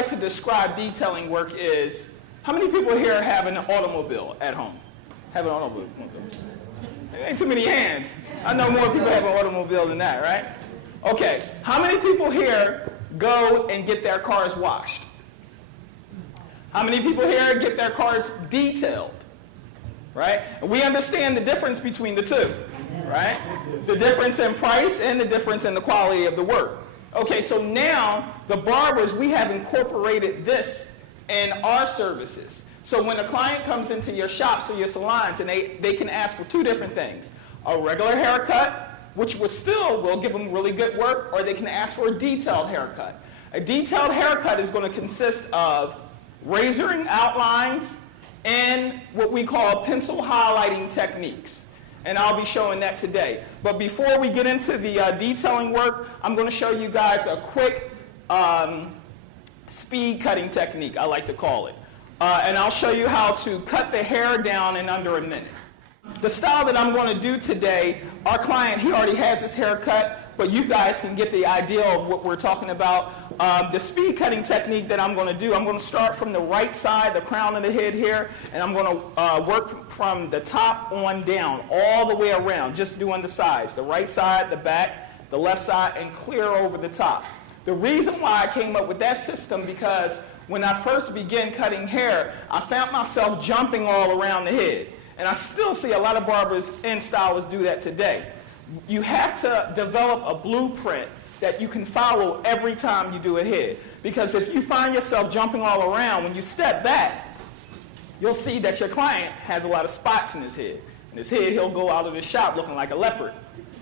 like to describe detailing work is, how many people here have an automobile at home? Have an automobile? There ain't too many hands. I know more people have an automobile than that, right? Okay, how many people here go and get their cars washed? How many people here get their cars detailed? Right? And we understand the difference between the two, right? The difference in price and the difference in the quality of the work. Okay, so now the barbers, we have incorporated this in our services. So when a client comes into your shops or your salons, and they can ask for two different things: a regular haircut, which will give them really good work, or they can ask for a detailed haircut. A detailed haircut is going to consist of razoring outlines and what we call pencil highlighting techniques. And I'll be showing that today. But before we get into the detailing work, I'm going to show you guys a quick speed cutting technique, I like to call it. And I'll show you how to cut the hair down in under a minute. The style that I'm going to do today, our client, he already has his hair cut, but you guys can get the idea of what we're talking about. The speed cutting technique that I'm going to do, I'm going to start from the right side, the crown of the head here, and I'm going to work from the top on down, all the way around, just doing the sides, the right side, the back, the left side, and clear over the top. The reason why I came up with that system, because when I first began cutting hair, I found myself jumping all around the head. And I still see a lot of barbers and stylists do that today. You have to develop a blueprint that you can follow every time you do a head. Because if you find yourself jumping all around, when you step back, you'll see that your client has a lot of spots in his head. In his head, he'll go out of the shop looking like a leopard,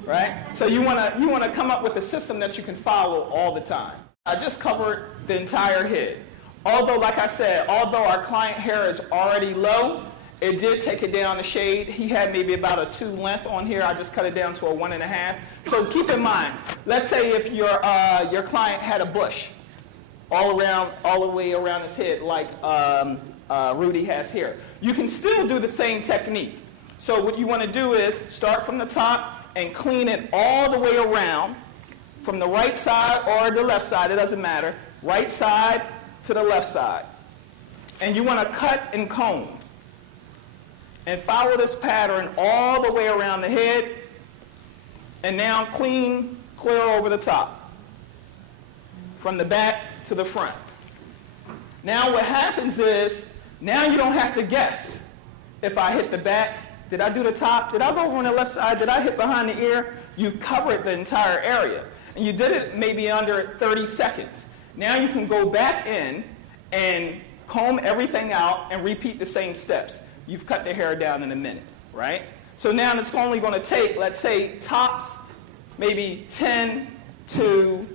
right? So you want to come up with a system that you can follow all the time. I just covered the entire head. Although, like I said, although our client hair is already low, it did take it down a shade. He had maybe about a 2 length on here. I just cut it down to a 1.5. So keep in mind, let's say if your client had a bush all the way around his head, like Rudy has here. You can still do the same technique. So what you want to do is start from the top and clean it all the way around, from the right side or the left side, it doesn't matter. Right side to the left side. And you want to cut and comb. And follow this pattern all the way around the head, and now clear over the top, from the back to the front. Now what happens is, now you don't have to guess. If I hit the back, did I do the top? Did I go on the left side? Did I hit behind the ear? You covered the entire area. And you did it maybe under 30 seconds. Now you can go back in and comb everything out and repeat the same steps. You've cut the hair down in a minute, right? So now it's only going to take, let's say, tops, maybe 10 to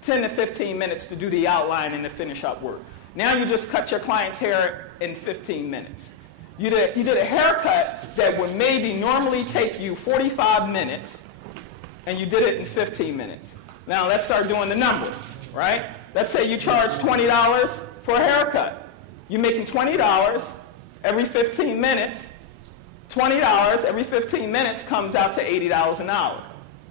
15 minutes to do the outline and the finish up work. Now you just cut your client's hair in 15 minutes. You did a haircut that would maybe normally take you 45 minutes, and you did it in 15 minutes. Now let's start doing the numbers, right? Let's say you charge $20 for a haircut. You're making $20 every 15 minutes. $20 every 15 minutes comes out to $80 an hour,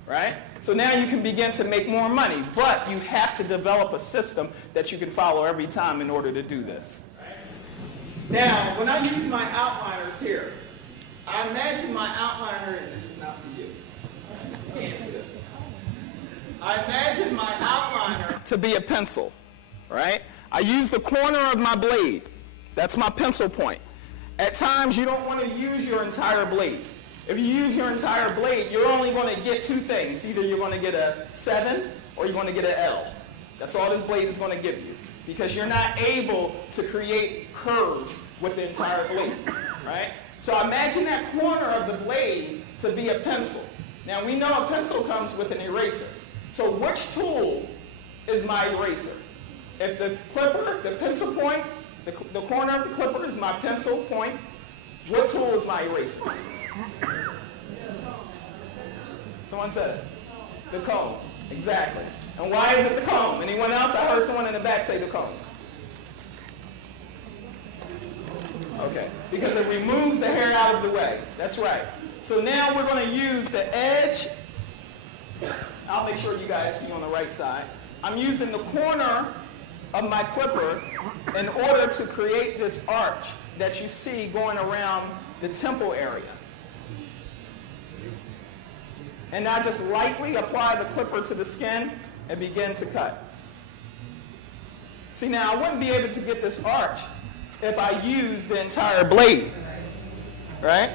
right? So now you can begin to make more money, but you have to develop a system that you can follow every time in order to do this. Now, when I use my outliners here, I imagine my outliner, and this is not for you. You can't answer this one. I imagine my outliner to be a pencil, right? I use the corner of my blade. That's my pencil point. At times, you don't want to use your entire blade. If you use your entire blade, you're only going to get two things. Either you're going to get a 7 or you're going to get an L. That's all this blade is going to give you, because you're not able to create curves with the entire blade, right? So imagine that corner of the blade to be a pencil. Now, we know a pencil comes with an eraser. So which tool is my eraser? If the clipper, the pencil point, the corner of the clipper is my pencil point, what tool is my eraser? Someone said it. The comb. Exactly. And why is it the comb? Anyone else? I heard someone in the back say the comb. Okay. Because it removes the hair out of the way. That's right. So now we're going to use the edge. I'll make sure you guys see on the right side. I'm using the corner of my clipper in order to create this arch that you see going around the temple area. And now just lightly apply the clipper to the skin and begin to cut. See, now I wouldn't be able to get this arch if I used the entire blade, right?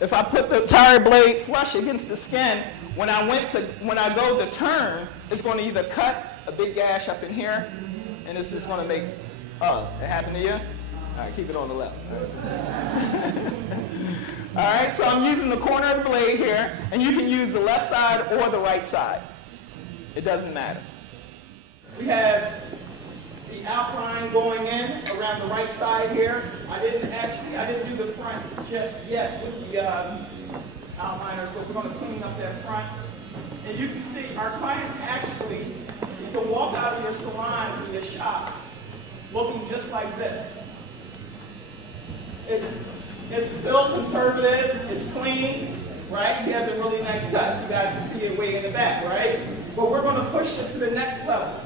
If I put the entire blade flush against the skin, when I go to turn, it's going to either cut a big gash up in here, and it's just going to make, oh, it happened to you? All right, keep it on the left. All right, so I'm using the corner of the blade here, and you can use the left side or the right side. It doesn't matter. We have the outline going in around the right side here. I didn't do the front just yet with the outliners, but we're going to clean up that front. And you can see our client actually, you can walk out of your salons and your shops looking just like this. It's still conservative, it's clean, right? He has a really nice cut. You guys can see it way in the back, right? But we're going to push it to the next level.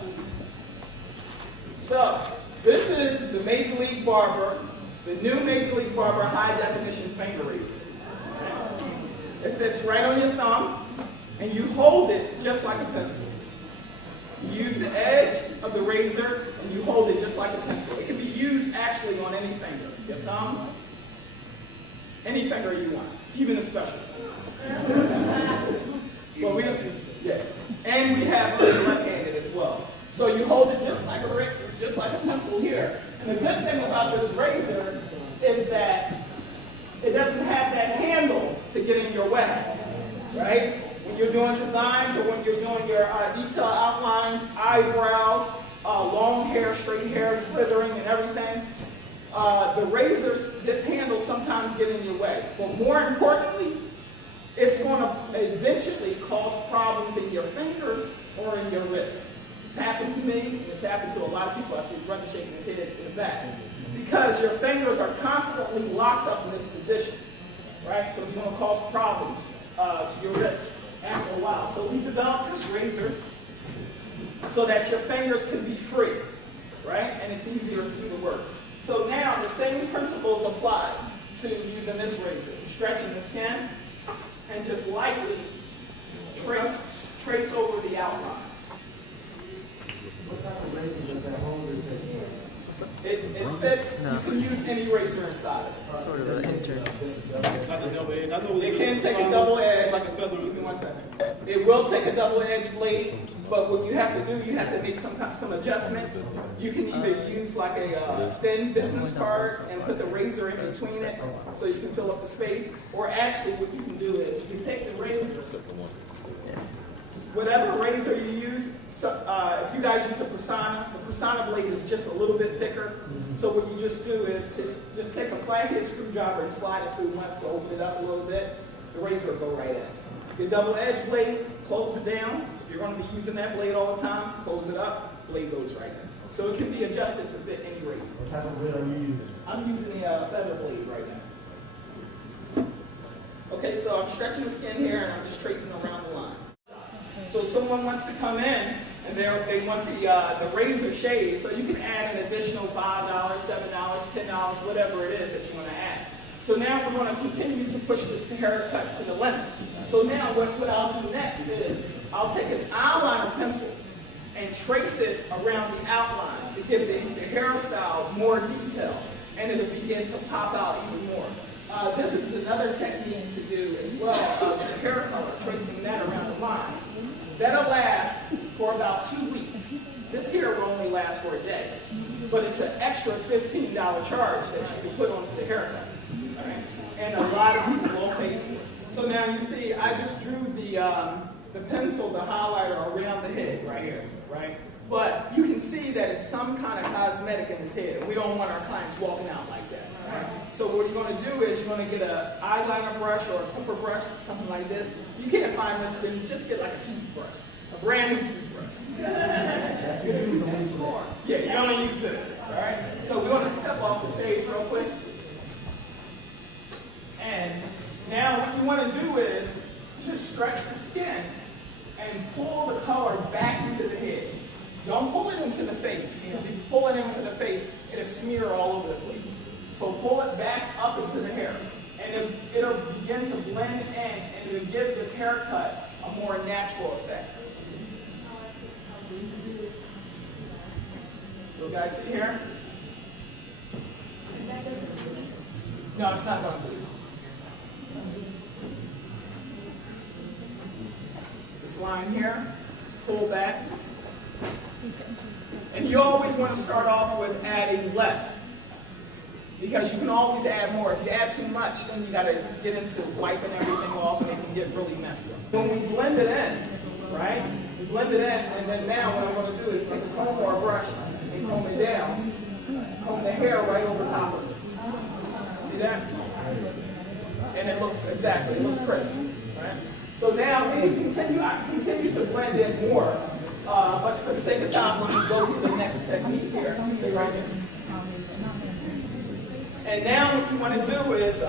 So, this is the Major League Barber, the new Major League Barber high definition finger razor. It fits right on your thumb, and you hold it just like a pencil. You use the edge of the razor, and you hold it just like a pencil. It can be used actually on any finger. Your thumb, any finger you want, even a special. Well, and we have left-handed as well. So you hold it just like a pencil here. And the good thing about this razor is that it doesn't have that handle to get in your way, right? When you're doing designs or when you're doing your detail outlines, eyebrows, long hair, straight hair, slithering and everything, the razors, this handle sometimes get in your way. But more importantly, it's going to eventually cause problems in your fingers or in your wrist. It's happened to me, and it's happened to a lot of people. I see brother shaking his head in the back. Because your fingers are constantly locked up in this position, right? So it's going to cause problems to your wrist after a while. So we developed this razor so that your fingers can be free, right? And it's easier to do the work. So now the same principles apply to using this razor. Stretching the skin and just lightly trace over the outline. What type of razor does that holder take? It fits, you can use any razor inside of it. Sort of an intern. Like a double edge. I know It can take a double edge. Like a feather. Give me 1 second. It will take a double edge blade, but what you have to do, you have to make some adjustments. You can either use like a thin business card and put the razor in between it so you can fill up the space. Or actually what you can do is you take the razor, whatever razor you use, if you guys use a the Persona blade is just a little bit thicker. So what you just do is just take a flathead screwdriver and slide it through once to open it up a little bit. The razor will go right in. Your double edge blade, close it down. If you're going to be using that blade all the time, close it up, blade goes right in. So it can be adjusted to fit any razor. What type of blade are you using? I'm using a feather blade right now. Okay, so I'm stretching the skin here and I'm just tracing around the line. So if someone wants to come in and they want the razor shaved, so you can add an additional $5, $7, $10, whatever it is that you want to add. So now we're going to continue to push this haircut to the limit. So now what I'll do next is I'll take an eyeliner pencil and trace it around the outline to give the hairstyle more detail, and it'll begin to pop out even more. This is another technique to do as well, the hair color, tracing that around the line. That'll last for about 2 weeks. This here will only last for a day, but it's an extra $15 charge that you can put onto the haircut. Right? And a lot of people won't pay for it. So now you see, I just drew the pencil, the highlighter around the head right here, right? But you can see that it's some kind of cosmetic in his head, and we don't want our clients walking out like that. Right? So what you're going to do is you're going to get an eyeliner brush or a clipper brush, something like this. You can't find this, then you just get like a toothbrush, a brand new toothbrush. Yeah, you only use this. All right. So we're going to step off the stage real quick. And now what you want to do is just stretch the skin and pull the color back into the head. Don't pull it into the face, because if you pull it smear all over the place. So pull it back up into the hair. And it'll begin to blend in and it'll give this haircut a more natural effect. So guys, see here? No, it's not going to bleed. This line here, just pull back. And you always want to start off with adding less, because you can always add more. If you add too much, then you got to get into wiping everything off and it can get really messy. When we blend it in, right? We blend it in, and then now what I'm going to do is take a comb or a brush and comb it down, comb the hair right over top of it. See that? And it looks exactly, it looks crisp, right? So now we continue to blend in more, but for the sake of time, let me go to the next technique here. Stay right here. And now what you want to do is,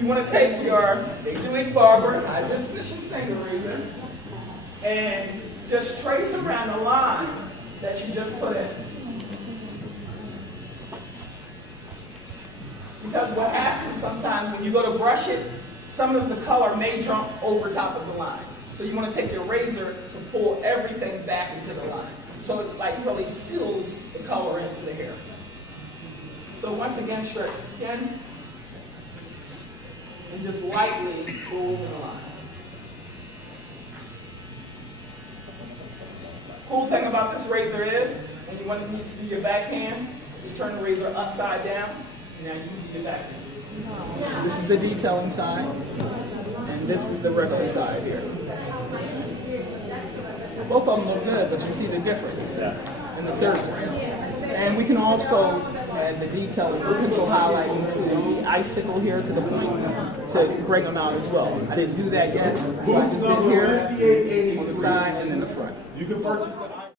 you want to take your HM8 Barber high definition finger razor and just trace around the line that you just put in. Because what happens sometimes when you go to brush it, some of the color may jump over top of the line. So you want to take your razor to pull everything back into the line. So it like really seals the color into the hair. So once again, stretch the skin and just lightly pull over the line. Cool thing about this razor is, when you want to do your backhand, just turn the razor upside down. Now you can do your backhand. This is the detailing side, and this is the regular side here. Both of them look good, but you see the difference in the surface. And we can also add the detail with the pencil highlighting to the icicle here to the points to bring them out as well. I didn't do that yet, so I just did here on the side and then the front. You can purchase the